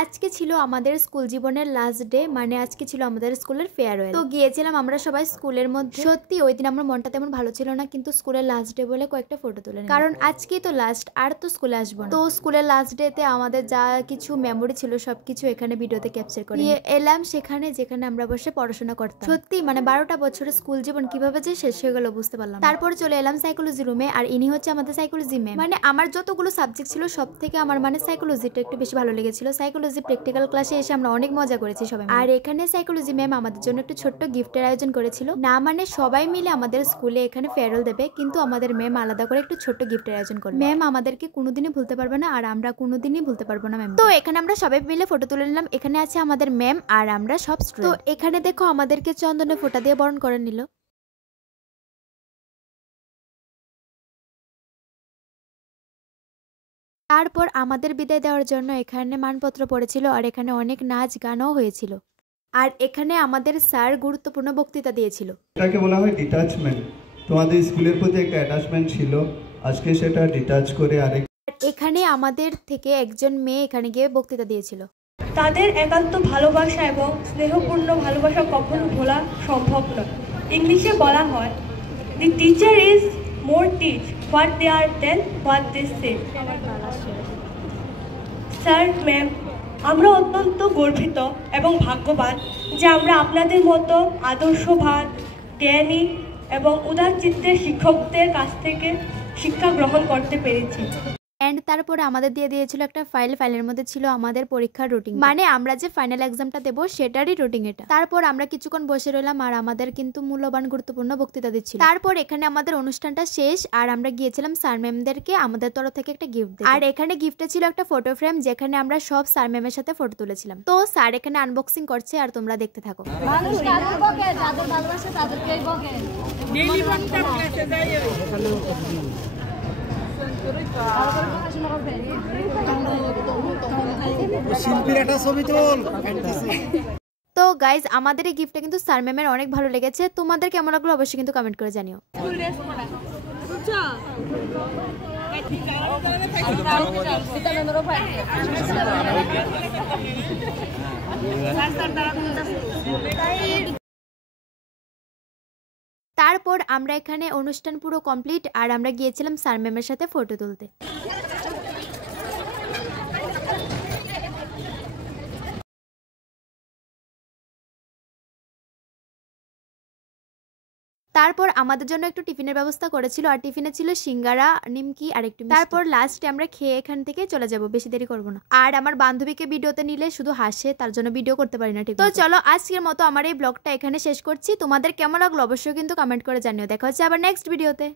আজকে ছিল আমাদের স্কুল জীবনের লাস্ট ডে, মানে আজকে ছিল আমাদের স্কুলের ফেয়ারওয়েল। তো গিয়েছিলাম আমরা সবাই স্কুলের মধ্যে। সত্যি ওই দিন আমার মনটা তেমন ভালো ছিল না, কিন্তু স্কুলের লাস্ট ডে বলে কয়েকটা ফটো তুলে নিলাম, কারণ আজকেই তো লাস্ট, আর তো স্কুলে আসবো না। তো স্কুলের লাস্ট ডে তে আমাদের যা কিছু মেমোরি ছিল সবকিছু এখানে ভিডিওতে ক্যাপচার করে এলাম, সেখানে যেখানে আমরা বসে পড়াশোনা করতাম। সত্যি মানে 12টা বছরের স্কুল জীবন কিভাবে যে শেষ হয়ে গেল বুঝতে পারলাম। তারপর চলে এলাম সাইকোলজি রুমে, আর ইনি হচ্ছে আমাদের সাইকোলজি ম্যাম। মানে আমার যতগুলো সাবজেক্ট ছিল সব থেকে আমার মানে সাইকোলজিটা একটু বেশি ভালো লেগেছিল। সাইকোলজি প্র্যাকটিক্যাল ক্লাসে এসে আমরা অনেক মজা করেছি সবাই। আর এখানে সাইকোলজি ম্যাম আমাদের জন্য একটু ছোট্ট গিফটের আয়োজন করেছিল। না মানে সবাই মিলে আমাদের স্কুলে এখানে ফেয়ারওয়েল দেবে, কিন্তু আমাদের ম্যাম আলাদা করে একটু ছোট্ট গিফটের আয়োজন করে। ম্যাম আমাদেরকে কোনোদিনই ভুলতে পারবে না, আর আমরা কোনোদিনই ভুলতে পারবো না ম্যাম। তো এখানে আমরা সবাই মিলে ফটো তুলে নিলাম। এখানে আছে আমাদের ম্যাম আর আমরা সব স্টুডেন্ট। তো এখানে দেখো আমাদেরকে চন্দনে ফোঁটা দিয়ে বরণ করে নিল। তারপর আমাদের বিদায় দেওয়ার জন্য এখানে মানপত্র পড়েছিল, আর এখানে অনেক নাচ গানও হয়েছিল। আর এখানে আমাদের স্যার গুরুত্বপূর্ণ বক্তৃতা দিয়েছিল। এটাকে বলা হয় ডিটাচমেন্ট। তোমাদের স্কুলের প্রতি একটা অ্যাটাচমেন্ট ছিল, আজকে সেটা ডিটাচ করে আরেক। এখানে আমাদের থেকে একজন মেয়ে এখানে গিয়ে বক্তৃতা দিয়েছিল। তাদের একান্ত ভালোবাসা এবং স্নেহপূর্ণ ভালোবাসা কখনো ভোলা সম্ভব নয়। ইংলিশে বলা হয়, the teacher is more teach what they are than what they say. Sir ma'am, আমরা অত্যন্ত গর্বিত এবং ভাগ্যবান যে আমরা আপনাদের মতো আদর্শবান, জ্ঞানী এবং উদার চিত্তের শিক্ষকদের কাছ থেকে শিক্ষা গ্রহণ করতে পেরেছি। এন্ড তারপরে আমাদের দিয়ে দিয়েছিল একটা ফাইলের মধ্যে ছিল আমাদের পরীক্ষার রুটিন, মানে আমরা যে ফাইনাল এক্সামটা দেবো সেটারই রুটিন এটা। তারপর আমরা কিছুক্ষণ বসে রইলাম, আর আমাদের কিন্তু মূল্যবান গুরুত্বপূর্ণ বক্তৃতা দিচ্ছিল। তারপর এখানে আমাদের অনুষ্ঠানটা শেষ, আর আমরা গিয়েছিলাম স্যার ম্যামদেরকে আমাদের তরফ থেকে একটা গিফট দিতে। আর এখানে গিফটে ছিল একটা ফটো ফ্রেম, যেখানে আমরা সব স্যার ম্যামের সাথে ফটো তুলেছিলাম। তো স্যার এখানে আনবক্সিং করছে, আর তোমরা দেখতে থাকো। তো গাইজ আমাদের এই গিফটটা কিন্তু স্যার ম্যামের অনেক ভালো লেগেছে। তোমাদের কেমন লাগলো অবশ্যই কিন্তু কমেন্ট করে জানিও। তারপর আমরা এখানে অনুষ্ঠান পুরো কমপ্লিট, আর আমরা গিয়েছিলাম স্যার ম্যামের সাথে ফটো তুলতে। তারপর আমাদের জন্য একটু টিফিনের ব্যবস্থা করেছিল, আর টিফিনে ছিল সিঙ্গারা, নিমকি আর একটু। তারপর লাস্টে আমরা খেয়ে এখান থেকে চলে যাব, বেশি দেরি করবো না। আর আমার বান্ধবীকে ভিডিওতে নিলে শুধু হাসে, তার জন্য ভিডিও করতে পারি না ঠিক। তো চলো আজকের মতো আমার এই ব্লগটা এখানে শেষ করছি। তোমাদের কেমন লাগলো অবশ্যই কিন্তু কমেন্ট করে জানিও। দেখা হচ্ছে আবার নেক্সট ভিডিওতে।